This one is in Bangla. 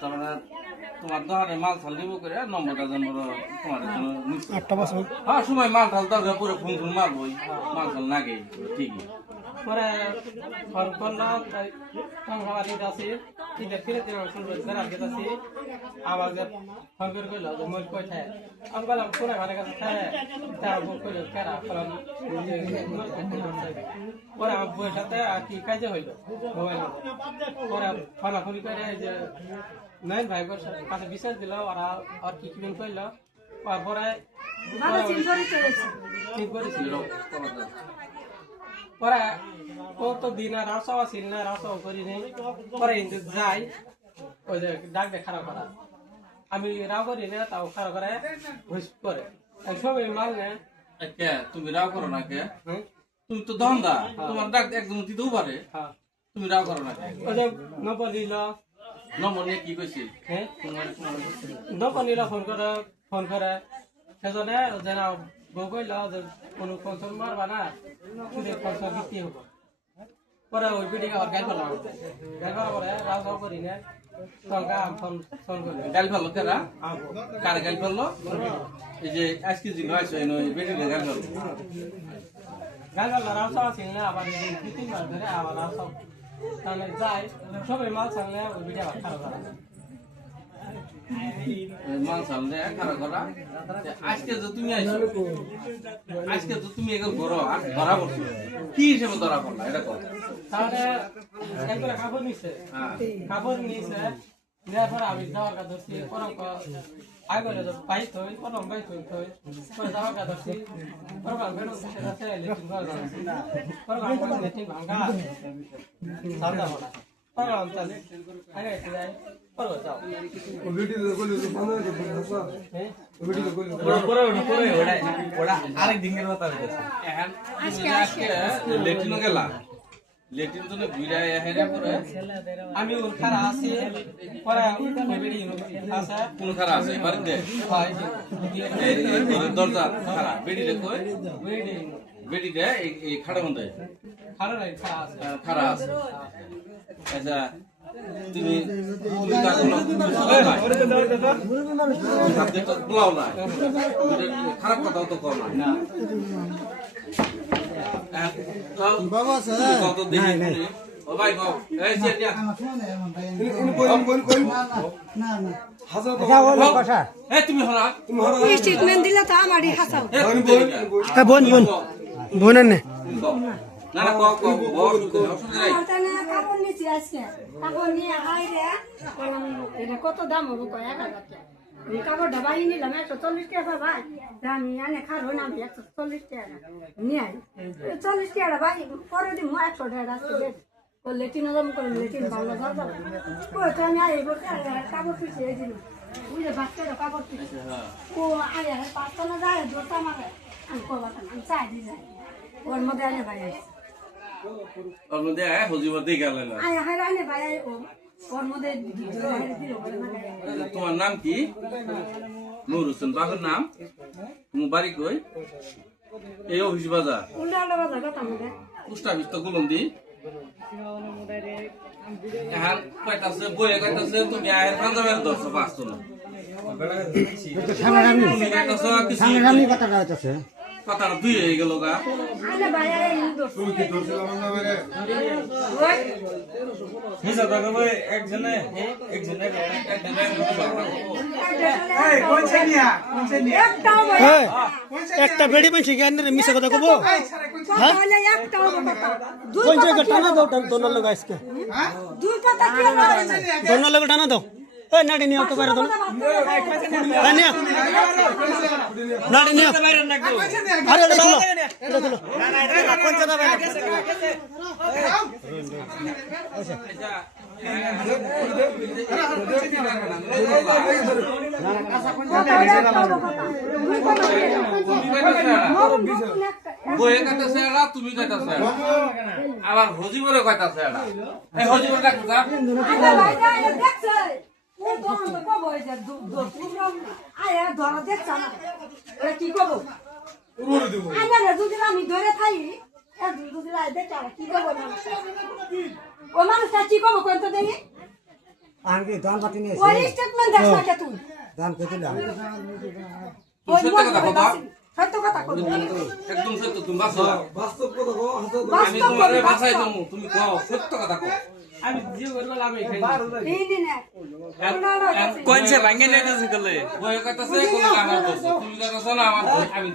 তার মানে তোমার দোকানে মাল ছাল দিব করে নম্বরটা জানবো তোমার জন্য হ্যাঁ সময় মাল ঠাল দরকার পুরো ফোন ফোন মারবই মাল ছাল নাগে ঠিকই পরে ফোন করলাম সংখ্যাবাদী আছে ঈদের ফিরে দিন আছে আবার ফোন করে কইল যে মই কোথায় আমি বললাম কোন ঘরে কাছে থাকে তারা কইল কেরা ফলাম পরে আমার বউয়ের সাথে আর কি কাজে হইল মোবাইল পরে ফোনাফোনি করে যে নাই ভাই কাছে বিশ্বাস দিল ওরা আর কি কিনে কইল পরে ঠিক করেছিল পরে ও তো দিন আর রাসাও ছিল না রাসাও করি নেই পরে যাই ওই যে ডাক দিয়ে খারাপ করা আমি রাও করি না তাও খারাপ করে ঘুষ করে সবাই মাল না কে তুমি রাও করো না কে তুমি তো ধন্দা তোমার ডাক একদম দিতেও পারে তুমি রাও করো না ওই যে নম্বর নিল নম্বর নিয়ে কি কইছি হ্যাঁ নম্বর নিল ফোন করে সেজন্য যেন বউ কইল যে কোনো কনসল মারবা না তুই কনসল দিতে হবো পরে ওই বিটিকে আর গাল ফেলা গাল ফেলা পরে রাও সাও করি না সঙ্গে ফোন করি গাল ফেললো কেরা কারে গাল ফেললো এই যে আজকে যে নয় বেটিকে গাল ফেললো গাল ফেলা রাও সাও ছিল না আবার দুই তিনবার ধরে আবার রাও সাও তাহলে যাই সবাই মাল ছাড়লে ওই বিটি আবার খারাপ করা মাল ছাড়লে খারাপ করা আজকে যে তুমি আইছো আজকে তো তুমি এগুলো ধরা পড়ছো কি হিসেবে ধরা পড়লা এটা কর তাহলে একবার কাপড় নিছে নেওয়ার পরে আমি যাওয়ার কাজ ধরছি আগে বাইক হই প্রথম বাইক হই পরে যাওয়ার কাজ ধরছি ভাঙ্গা সামনা বলা পরে তাহলে আগে যাই পরে যাও আরেক দিনের কথা আজকে লেট্রিনও গেলা লেট্রিন তো ঘুরাই হেরে পরে আমি ওর খারা আছি পরে আছে কোন খারা আছে বাড়িতে দরজা খারা বেডিতে কই বেডিতে এই খাড়া মধ্যে খারা আছে আচ্ছা তুমি বলাও না খারাপ কথাও তো কর না কত দেখি ও ভাই বাবু এই যে তুমি হরা ট্রিটমেন্ট দিলে তো আমারই হাসাও বোন বোনের নে না না কও কাপড় নিচ্ছি আজকে কাপড় নিয়ে হাইরে এটা কত দাম হবো 1000 টাকা এই কাপড়টা বাই নিলাম 140 টাকা ভাই আমি আনে খারো না 140 টাকা নিয়ে 40 টাকা ভাই পরে দিন 100 টাকা আসছে ও লেটিন দাম করে লেটিন ভালো দাম ও তো আমি আই বলতে কাপড় পিছে এই দিন বুঝে বাচ্চাটা কাপড় পিছে ও আয় পাঁচটা না যায় দোটা মারে আমি কোবাটা আমি চাই দি যায় ওর মধ্যে আনে ভাই ওর মধ্যে হজিবা দিয়ে গেল না আয় হায় আনে ভাই ওর মধ্যে তোমার নাম কি নূর হোসেন বাবার নাম তোমার বাড়ি কই এই অফিস বাজার উল্টা বাজার কথা মধ্যে পোস্ট অফিস তো গুলন্দি এখন কয়টাছে বইয়ে কয়টাছে তুমি আয়ের পাঞ্জাবের দর্শক আসতো না কথাটা দুই হয়ে গেল গা একটা বেড়ি পেয়েছি মিশে কথা কব টানা দাও দোনার লোক আজকে দোনার লোক টানা দাও এই নাড়ি নিয়ে তো বাইরে দোনো নাড়ি নিয়ে আরে এটা খুলো এটা খুলো পঞ্চায়েত বাইরে বইয়ে কাটাছে এরা তুমি কাটাছে আবার হজিবরে কাটাছে এরা এই হজিবরে কাটতা কি করবো আমি ধরে থাকি কি করবো ও মানুষটা কি করবো কোন তো দেখি আনকি দান পাতি নিয়ে ওই স্টেটমেন্ট দেখ না কে তুই দান কে দিলাম ওই সত্য কথা কথা সত্য কথা কই একদম সত্য তুমি বাসো বাস্তব কথা কও আমি তোমারে বাসাই দেবো তুমি কও সত্য কথা কও আমি জিও করবো আমি খাই এই দিনে কোন সে ভাঙে নেটে শিখলে ওই কথা সে কোন আমার দোষ তুমি কথা শোনা আমার দোষ আমি